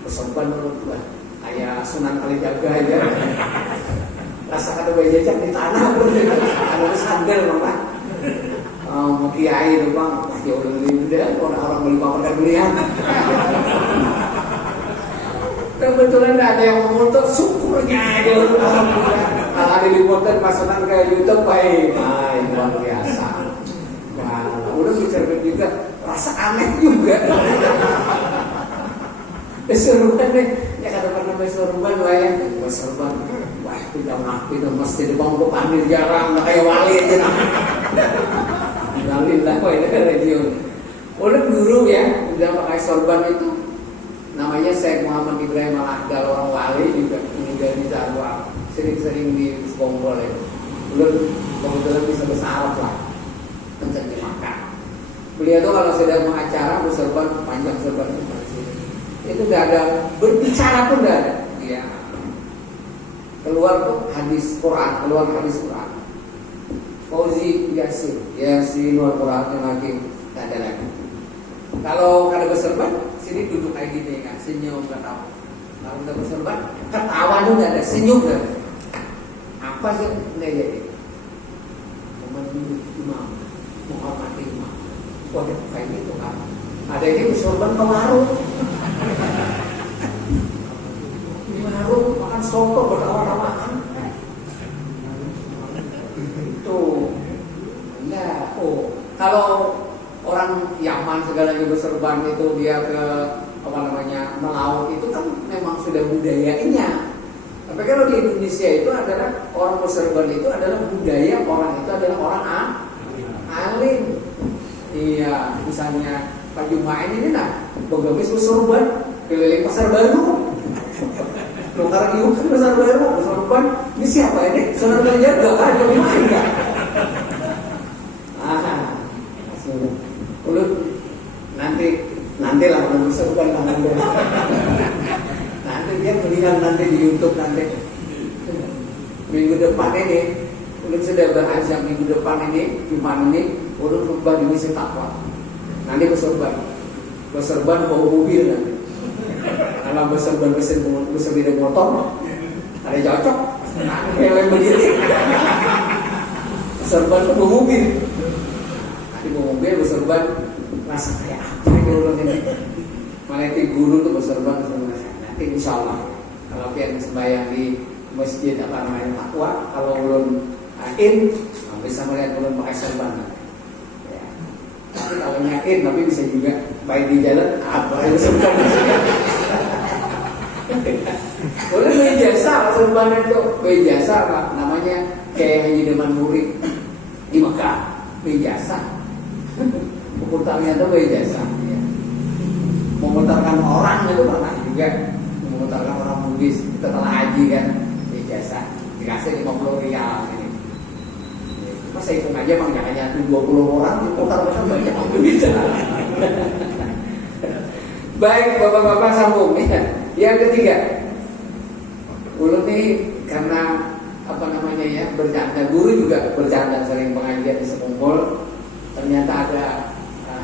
bersorban dulu tuh, kayak Sunan Kalijaga aja. Rasa kada bejejak di tanah pun, ada sandal memang. Mau kiai itu bang, ya udah udah orang beli papan dan belian. Kebetulan ada yang mengutuk syukurnya aja. Kalau ada liputan masukan ke YouTube baik, luar biasa. Nah, udah bicara juga rasa aneh juga. Keseruan deh, ya kada pernah bersorban lah ya. Bersorban, wah tidak ngapain dong mesti di bangku pandir jarang, nggak kayak wali aja. Alhamdulillah, kok ini region. Oleh guru ya, udah pakai sorban itu. Namanya Syekh Muhammad Ibrahim Al-Ahdal, orang wali juga meninggal di Zarwa, sering-sering di Bonggol ya. Belum kebetulan bisa bahasa Arab lah, kencang di Makkah. Beliau tuh kalau sedang mengacara bersorban panjang sorban itu nggak ada berbicara pun nggak ada. Ya. Keluar tuh hadis Quran, keluar hadis Quran. Fauzi Yasin Quran yang lagi nggak ada lagi. Kalau kada bersorban sini duduk kayak gini kan, senyum ketawa. Kalau udah bersorban, ketawa juga nggak ada, senyum nggak ada. Apa sih nggak jadi? Muhammad imam. Waduh kayak gitu kan. Ada yang bersorban ke warung. Di warung makan soto bertawa-tawaan. Itu, enggak. Kalau orang Yaman segalanya bersorban itu dia ke melaut itu kan memang sudah budayanya. Tapi kalau di Indonesia itu adalah orang bersorban itu adalah budaya, orang itu adalah orang alim. Iya, misalnya Pak Jumain ini begamis bersorban keliling pasar baru. Lokar iuk kan pasar baru bersorban. Ini siapa ini? Saudara penjaga kan? Jumain kan? Nanti lah kalau bersorban nanti dia melihat nanti di YouTube nanti minggu depan ini udah sudah berazam minggu depan ini Jumat ini udah khutbah di Masjid Taqwa nanti bersorban bawa mobil nanti kalau bersorban bersepeda motor ada cocok helm berdiri. Serban tuh bawa mobil. Tadi bawa mobil berserban, rasa kayak apa ini? Malaikat guru tuh berserban. Nanti insya Allah kalau pian sembahyang di masjid apa namanya Takwa, kalau ulun bisa melihat ulun pakai serban. Ya. Tapi kalau nyakin, tapi bisa juga baik di jalan apa yang serban. Boleh beli jasa, serban itu beli jasa apa namanya kayak Haji Deman Murid di Mekah, beli jasa. Pemutarnya itu beli jasa. Ya. Memutarkan orang itu pernah juga, memutarkan orang mudis setelah haji kan, beli jasa dikasih 50 rial ini. Masa hitung aja bang, jangan nyatu 20 orang diputar-putar banyak bisa. Baik bapak-bapak sambung ya. Yang ketiga, ulun nih karena apa namanya ya bercanda, guru juga bercanda sering pengajian di sekumpul. Ternyata ada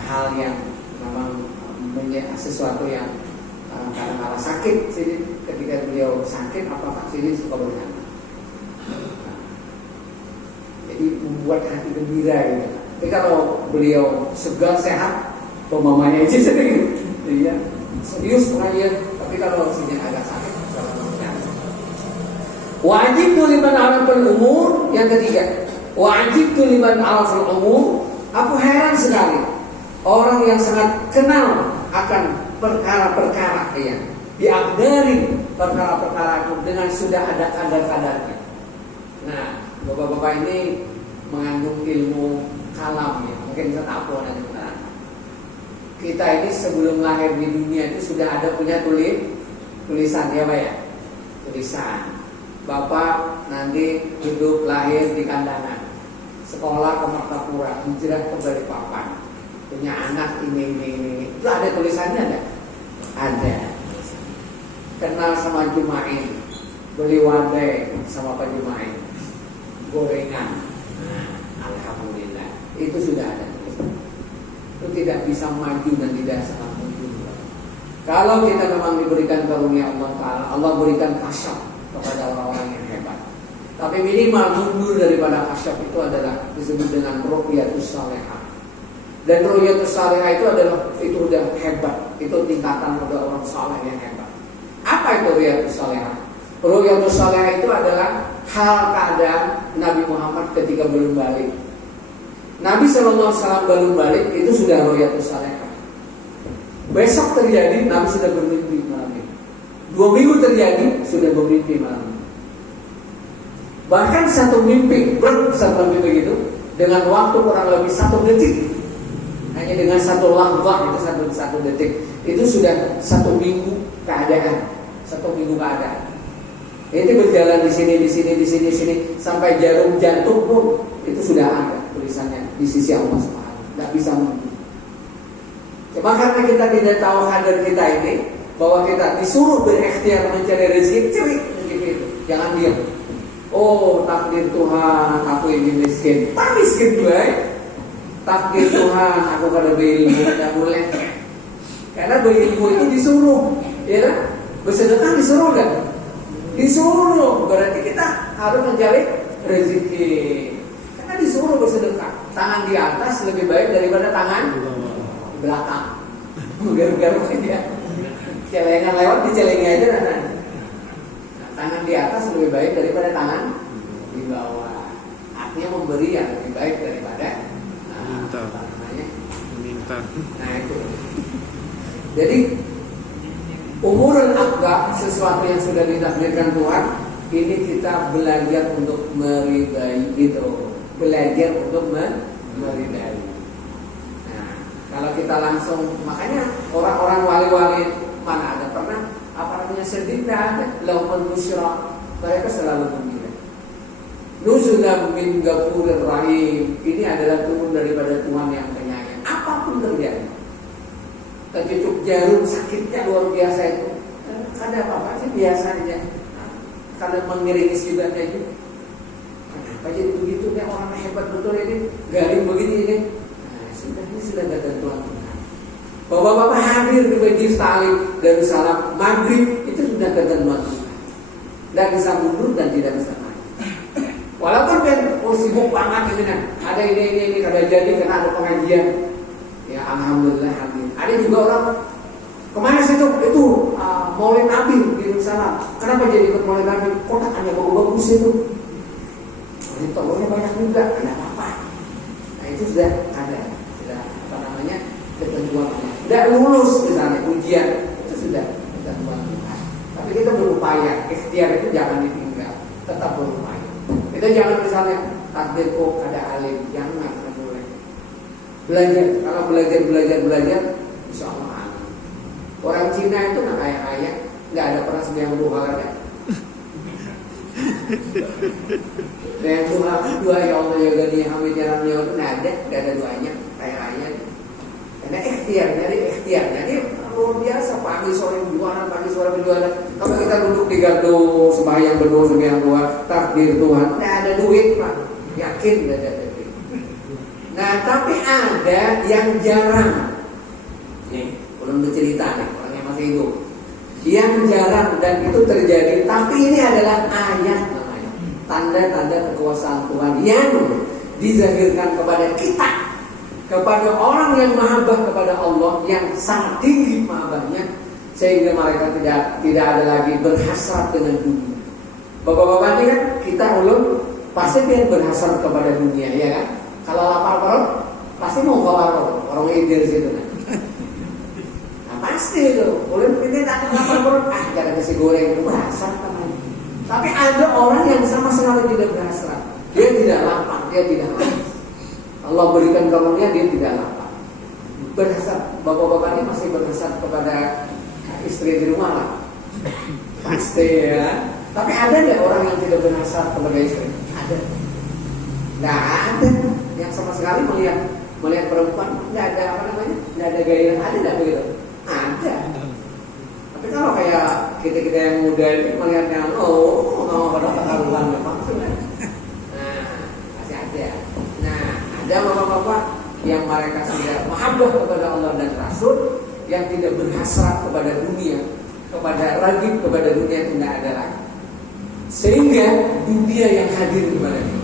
hal yang memang sesuatu yang kadang-kadang sakit. Jadi ketika beliau sakit, apakah sini suka bercanda. Jadi membuat hati gembira gitu. Tapi kalau beliau segar sehat, pemamanya aja sering, ya serius pengajian. Tapi kalau sini agak sakit, wajib tu liman arafal umur. Yang ketiga, wajib tu liman arafal umur. Aku heran sekali orang yang sangat kenal akan perkara-perkara ya, diakdari perkara-perkara itu dengan sudah ada kadar-kadarnya. Nah, bapak-bapak ini mengandung ilmu kalam ya, mungkin kita tahu nanti benar. Kita ini sebelum lahir di dunia itu sudah ada punya tulisan ya Pak ya, tulisan. Bapak nanti hidup lahir di Kandangan, sekolah ke Martapura, hijrah ke Balikpapan, punya anak ini. Itu ada tulisannya enggak? Ada. Kenal sama Jumain, beli wadai sama Pak Jumain, gorengan. Nah, alhamdulillah itu sudah ada. Itu tidak bisa maju dan tidak sangat maju. Kalau kita memang diberikan karunia Allah Ta'ala, Allah berikan kasyaf kepada orang-orang yang hebat. Tapi minimal mundur daripada kasyaf itu adalah disebut dengan ru'yatus salihah. Dan ru'yatus salihah itu udah hebat. Itu tingkatan pada orang saleh yang hebat. Apa itu ru'yatus salihah? Ru'yatus salihah itu adalah hal keadaan Nabi Muhammad ketika belum balik. Nabi SAW belum balik, itu sudah ru'yatus salihah. Besok terjadi, Nabi sudah bermimpi malam itu. 2 minggu terjadi, sudah bermimpi malam itu. Bahkan satu mimpi, satu mimpi begitu, dengan waktu kurang lebih 1 detik. Hanya dengan satu lahzah, itu satu detik. Itu sudah 1 minggu keadaan. 1 minggu keadaan. Itu berjalan di sini, sampai jarum jantung pun itu sudah ada tulisannya di sisi Allah Subhanahu. Tidak bisa menunggu. Cuma karena kita tidak tahu kadar kita ini, bahwa kita disuruh berikhtiar mencari rezeki, cari gitu. Jangan diam. Oh, takdir Tuhan, aku ini miskin. Tak miskin gue. Takdir Tuhan, aku kada berilmu, tidak boleh. Karena berilmu itu disuruh, ya kan? Bersedekah disuruh kan? Disuruh, berarti kita harus mencari rezeki. Karena disuruh bersedekah. Tangan di atas lebih baik daripada tangan di belakang. Garuk-garuk aja. Celengan lewat di celengnya aja nah, tangan di atas lebih baik daripada tangan di bawah. Artinya memberi yang lebih baik daripada minta. Nah itu. Jadi umurul akbar, sesuatu yang sudah ditakdirkan Tuhan, ini kita belajar untuk meridai gitu. Belajar untuk meridai. Nah, kalau kita langsung, makanya orang-orang wali-wali mana ada pernah apa namanya sedih, tidak ada. Lauman musyrak, mereka selalu gembira. Nuzulan min ghafurir rahim, ini adalah turun daripada Tuhan yang penyayang. Apapun terjadi, tercucuk jarum sakitnya luar biasa itu, ada apa-apa sih biasa aja. Kalau mengiringi sibatnya juga, kenapa jadi begitu nih orang hebat betul ini, garing begini ini. Nah, ini sudah ketentuan Tuhan. Bapak-bapak hadir di Masjid Ta'lim Darussalam maghrib, itu sudah ketentuan Tuhan. Tidak bisa mundur dan tidak bisa Walaupun dia sibuk banget ini kan, ada ini kada jadi karena ada pengajian. Ya alhamdulillah, alhamdulillah. Ada juga orang kemana sih itu Maulid Nabi di Yerusalem. Kenapa jadi ikut Maulid Nabi? Kotakannya bagus-bagus itu. Ini tokonya banyak juga, tidak apa-apa. Nah itu sudah ada, sudah apa namanya ketentuannya. Tidak lulus misalnya ujian itu sudah ketentuan Tuhan. Tapi kita berupaya, ikhtiar itu jangan ditinggal, tetap berupaya. Kita jangan misalnya takdir kok ada alim, jangan boleh. Belajar, kalau belajar, insya Allah alim. Orang Cina itu nggak kaya, nggak ada pernah sembahyang duha ada. Dan doa ya Allah ya gani hamid ya Rabbi nggak ada doanya kaya. Karena ikhtiar, jadi luar biasa pagi sore berjualan. Kalau kita duduk di gardu sembahyang berdua, takdir Tuhan, nggak ada duit pak, yakin nggak ada duit. Nah tapi ada yang jarang, nih belum bercerita nih orang yang masih hidup, yang jarang dan itu terjadi. Tapi ini adalah ayat namanya, tanda-tanda kekuasaan Tuhan yang dizahirkan kepada kita. Kepada orang yang mahabbah kepada Allah yang sangat tinggi mahabbahnya, sehingga mereka tidak ada lagi berhasrat dengan dunia. Bapak-bapak ini kan kita ulun pasti dia berhasrat kepada dunia, ya kan? Kalau lapar perut pasti mau ke warung ideal situ kan? Nah pasti itu, ulun ini tak lapar perut, jangan nasi goreng itu berhasrat namanya. Tapi ada orang yang sama sekali tidak berhasrat, dia tidak lapar, dia tidak lapar. Allah berikan karunia dia tidak lapar. Berhasrat, bapak-bapak ini masih berhasrat kepada istri di rumah lah. Pasti ya. Tapi ada nggak orang yang tidak berhasrat kepada istri? Ada. Nggak ada. Yang sama sekali melihat perempuan nggak ada apa namanya, nggak ada gairah. Ada nggak begitu? Ada. Tapi kalau kayak kita yang muda ini melihatnya, nggak pada ketahuan memang sudah. Nah masih ada. Ada bapak-bapak yang mereka sudah mahabbah kepada Allah dan Rasul, yang tidak berhasrat kepada dunia, kepada dunia itu tidak ada lagi. Sehingga dunia yang hadir kepada dia.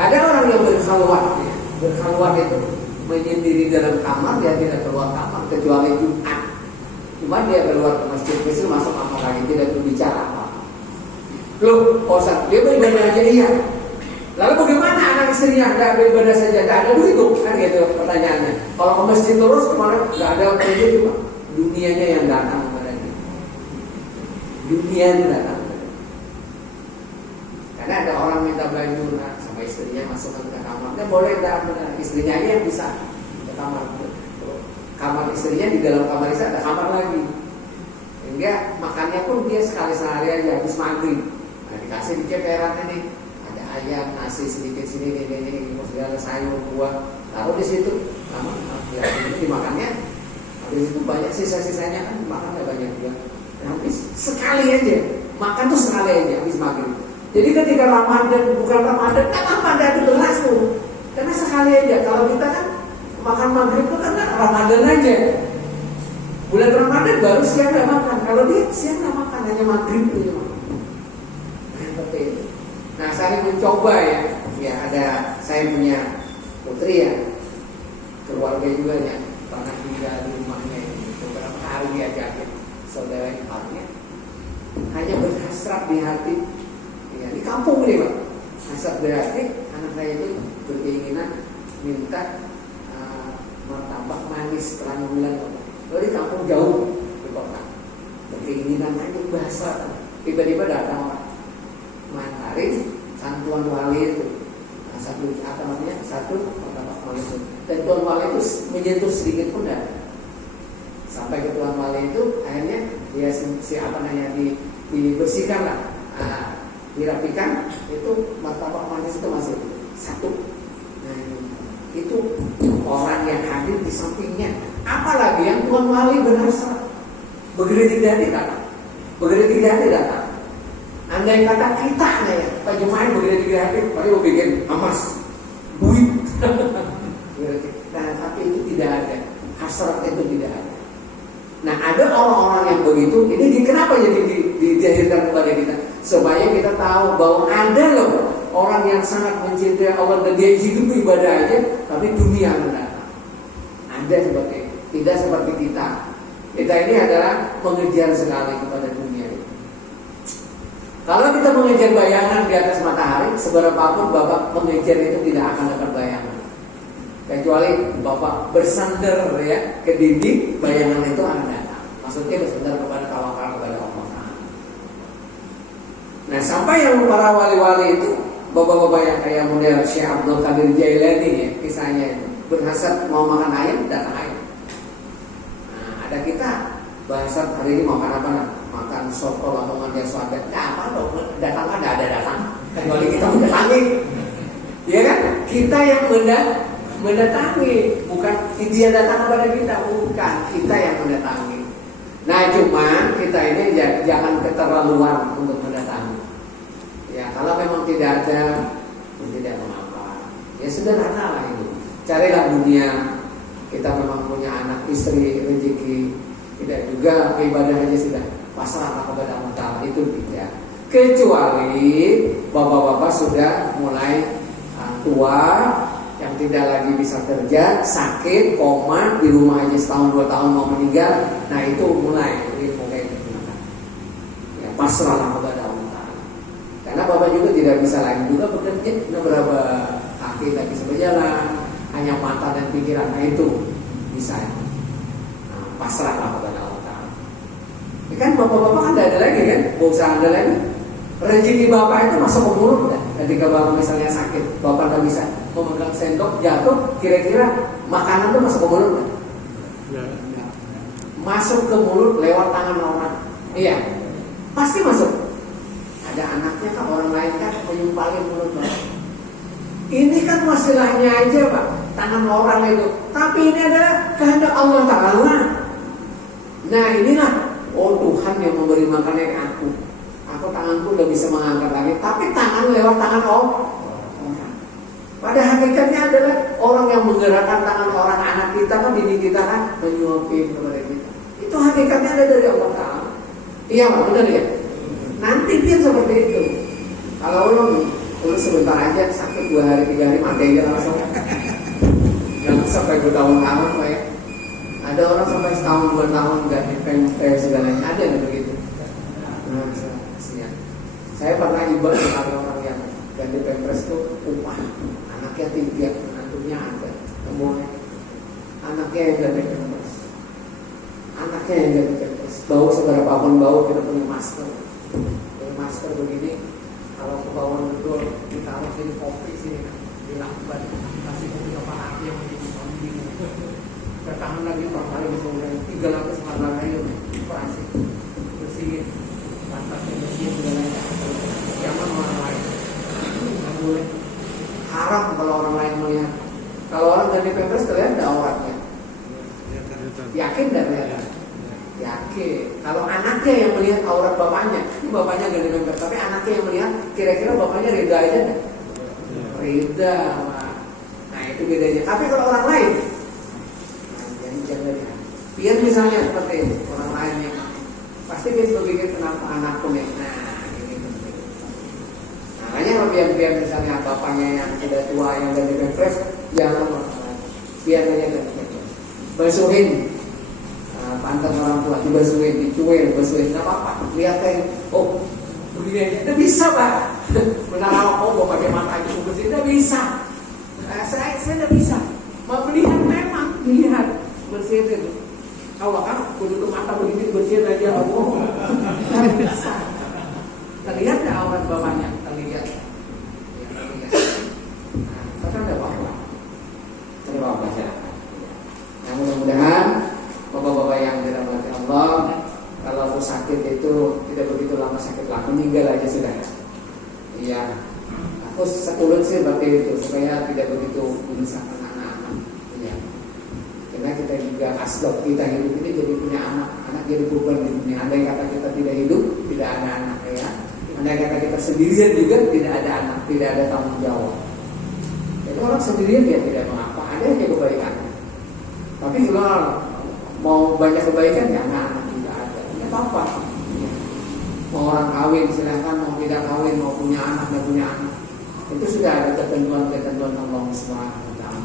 Ada orang yang berkhalwat itu menyendiri dalam kamar, dia tidak keluar kamar kecuali Jumat. Cuma dia keluar ke masjid, besok masuk kamar lagi, tidak berbicara apa. Loh, Ustaz, dia beribadah aja iya. Lalu bagaimana anak istrinya nggak beribadah saja, nggak ada duit kan gitu pertanyaannya. Kalau ke masjid terus kemarin nggak ada duit cuma dunianya yang datang kepada dia. Dunianya datang kepada dia. Karena ada orang minta baju sama istrinya masuk ke kamar, dia boleh nggak? Istrinya aja yang bisa ke kamar. Kamar istrinya di dalam kamar istri ada kamar lagi. Sehingga makannya pun dia sekali sehari aja habis maghrib. Nah dikasih dikit perak ini. Ayam, nasi sedikit sini, ini, segala sayur, buah, taruh di situ, lama, ya ini dimakannya, habis itu banyak sisa-sisanya kan makannya banyak juga, habis sekali aja, makan tuh sekali aja habis maghrib. Jadi ketika Ramadan bukan Ramadan, kan Ramadan itu belas tuh, karena sekali aja. Kalau kita kan makan maghrib itu kan Ramadan aja, bulan Ramadan baru siang nggak makan, kalau dia siang nggak makan, hanya maghrib aja makan. Seperti itu. Nah saya mencoba ya ada saya punya putri ya, keluarga juga yang pernah tinggal di rumahnya beberapa hari diajakin saudara iparnya, hanya berhasrat di hati, ya di kampung nih pak, hasrat berarti anak saya itu berkeinginan minta martabak manis terang bulan, lalu di kampung jauh di kota, berkeinginan hanya bahasa, tiba-tiba datang orang mantarin santuan wali itu satu martabak manis itu, dan tuan wali itu menyentuh sedikit pun tidak. Sampai ke tuan wali itu akhirnya dia dibersihkan lah, dirapikan, itu martabak manis itu masih satu. Nah itu orang yang hadir di sampingnya, apalagi yang tuan wali berasa begitu tidak datang. Andai kata kita ya, Pak Jumain begitu hati, Pak mau bikin amas, duit. Nah, tapi itu tidak ada, hasrat itu tidak ada. Nah, ada orang-orang yang begitu. Ini kenapa jadi didahirkan kepada kita? Supaya kita tahu bahwa ada loh orang yang sangat mencintai Allah dan dia hidup ibadah aja, tapi dunia akan datang. Ada seperti itu. Tidak seperti kita. Kita ini adalah mengejar sekali kepada dunia ini. Kalau kita mengejar bayangan di atas matahari, seberapapun Bapak mengejar itu tidak akan dapat bayangan. Kecuali Bapak bersandar ya ke dinding, bayangan itu akan datang. Maksudnya bersandar kepada tawakal kepada Allah. Nah, sampai yang para wali-wali itu, bapak-bapak yang kayak model Syekh Abdul Qadir Jailani ya, kisahnya itu berhasrat mau makan ayam, datang ayam. Nah, ada kita bahasa hari ini makan apa? Makan soto lamongan dia suapet. Nah, apa dong? Datang ada datang. Kecuali kita mendatangi, ya kan? Kita yang mendatangi, bukan dia datang kepada kita, bukan kita yang mendatangi. Nah, cuman kita ini jangan keterlaluan untuk mendatangi. Ya, kalau memang tidak ada, tidak mengapa. Ya sederhana lah itu. Carilah dunia. Kita memang punya anak, istri, rezeki. Tidak juga ibadah aja sudah pasrah kepada Allah Ta'ala, itu tidak. Kecuali bapak-bapak sudah mulai tua, yang tidak lagi bisa kerja, sakit, koma, di rumah aja setahun 2 tahun mau meninggal. Nah itu mulai digunakan. Ya, pasrahlah kepada Allah Ta'ala. Karena bapak juga tidak bisa lagi juga bekerja. Berapa kaki tak bisa berjalan, hanya mata dan pikiran. Nah itu bisa. Nah, pasrahlah kepada Allah Ta'ala. Ya kan bapak-bapak kan tidak ada lagi kan, usaha ada lagi. Rezeki bapak itu masuk ke mulut kan? Ketika bapak misalnya sakit, bapak tidak bisa memegang sendok, jatuh, kira-kira makanan itu masuk ke mulut kan? Masuk ke mulut lewat tangan orang. Iya, pasti masuk. Ada anaknya kan, orang lain kan menyumpalin mulut bapak. Ini kan masalahnya aja Pak, tangan orang itu. Tapi ini adalah kehendak Allah Ta'ala. Nah inilah, oh Tuhan yang memberi makannya ke aku. Aku tanganku udah bisa mengangkat lagi, tapi tangan lewat tangan orang. Pada hakikatnya adalah orang yang menggerakkan tangan orang, anak kita kan, bini kita kan menyuapin kepada kita. Itu hakikatnya ada dari Allah Ta'ala. Iya Pak, benar ya? Nanti dia seperti itu. Kalau lu sebentar aja sakit 2 hari 3 hari mati aja langsung. Jangan sampai bertahun-tahun Pak ya. Ada orang sampai setahun 2 tahun nggak kayak segalanya, ada yang begitu. Nah, saya pernah ibadah sekali orang yang ganti pampers itu upah, anaknya 3, anaknya ada, semuanya anaknya yang ganti pampers, anaknya yang ganti pampers. Bau seberapa pun bau, kita punya masker begini. Kalau kebauan betul, ditaruh sini kopi sini, dilakban, kasih kopi ke anaknya yang begini. Ketangan lagi 4 kali, 3 lapis 4 kali, operasi bersihin. Pantasnya bersih segalanya. Jangan orang lain. Nggak boleh. Haram kalau orang lain melihat. Kalau orang ganti pampers terlihat ada auratnya. Yakin dan terlihat. Yakin. Kalau anaknya yang melihat aurat bapaknya, ini bapaknya ganti pampers, tapi anaknya yang melihat, kira-kira bapaknya rida aja nggak? Rida. Nah itu bedanya. Tapi kalau orang lain, jangan lihat. Biar misalnya seperti ini, orang lain yang pasti dia berpikir kenapa anakku nih. Nah ini penting. Makanya biar misalnya bapaknya yang sudah tua yang ganti pampers, jangan masalah. Biar aja ganti pampers. Basuhin pantat orang tua, dibasuhin, dicuil, basuhin, nggak apa-apa. Lihat kayak, oh begini aja, nggak bisa Pak. Benar mau pakai mata aja bersihin, nggak bisa. Saya nggak bisa. Mau melihat memang dilihat bersihin itu. Allah kan, tutup mata begini bersihin aja Allah. Nggak bisa. Terlihat nggak aurat bapaknya? Terlihat. Ya, terlihat. Nah, kan ada apa-apa. Terima kasih. Nah, mudah-mudahan bapak-bapak yang dirahmati Allah, kalau sakit itu tidak begitu lama sakit lah, meninggal aja sudah. Iya. Aku sekurang sih seperti itu supaya tidak begitu menyusahkan anak-anak. Iya. Karena kita juga asbab kita hidup ini jadi punya anak jadi beban di dunia. Andai kata kita tidak hidup, tidak ada anak ya. Andai kata kita sendirian juga tidak ada anak, tidak ada tanggung jawab. Jadi orang sendirian dia tidak mengapa, ada aja kebaikan. Tapi kalau mau banyak kebaikan ya anak tidak ada, tidak apa-apa. Mau orang kawin silahkan, mau tidak kawin, mau punya anak dan punya anak. Itu sudah ada ketentuan-ketentuan Allah Subhanahu wa taala.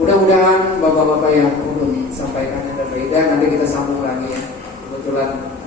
Mudah-mudahan bapak-bapak yang perlu disampaikan ada faedah. Nanti kita sambung lagi ya. Kebetulan